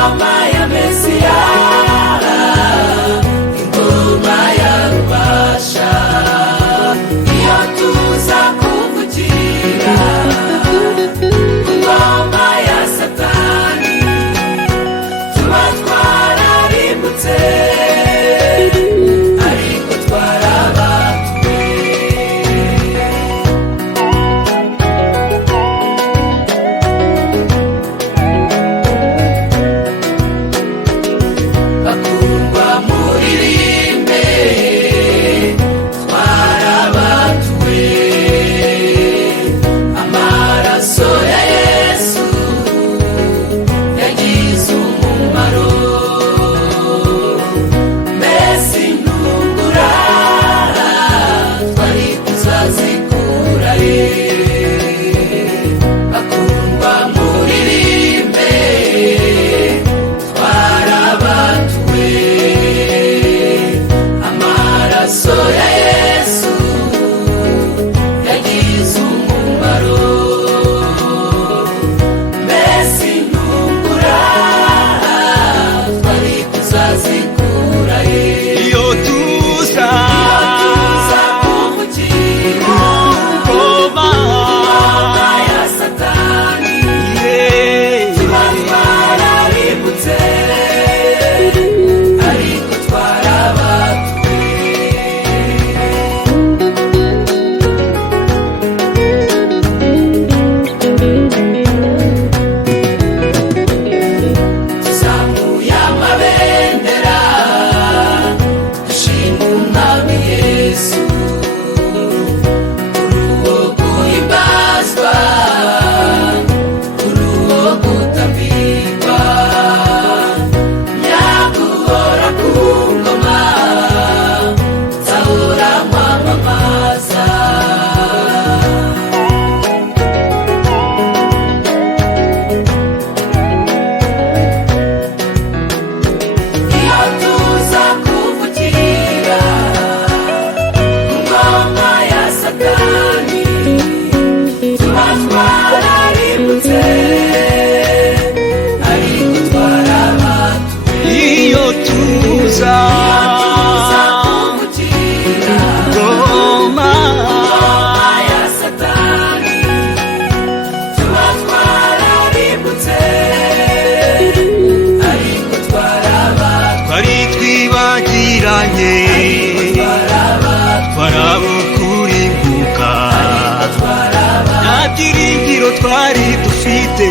ingoma ya Mesiya, ingoma ya Rubasha, iyo tuza kuvukira ku ngoma ya Satani, tuba twararimbutse, ariko twarabatuwe. Bakundwa muririmbe, twarabatuwe, amaraso ya Yesu yagize umumaro, mbese intungura twari kuzazikura he? Bakundwa muririmbe, twarabatuwe, amaraso ya Yesu yagize umumaro, mbese intungura twari kuzazikura he? iyo tuza kuvukira ngoma ya Satani, yeah. tuba twararimbutse, ariko twarabatuwe. Tuzamuye amabendera, dushima umwami Yesu, kuri uwo guhimbazwa, kuri uwo gutambirwa, nyaguhora ku ngoma, nzahora mwamamaza. Iyo tuza kuvukira ku ngoma ya Satani, tuba twararimbutse, ariko twarabatuwe. iyo tuza kuvukira ngoma ya Satani, tuba twararimbutse, ariko twarabatuwe. twari twibagiranye twarabukurimbuka, nta byiringiro twari dufite,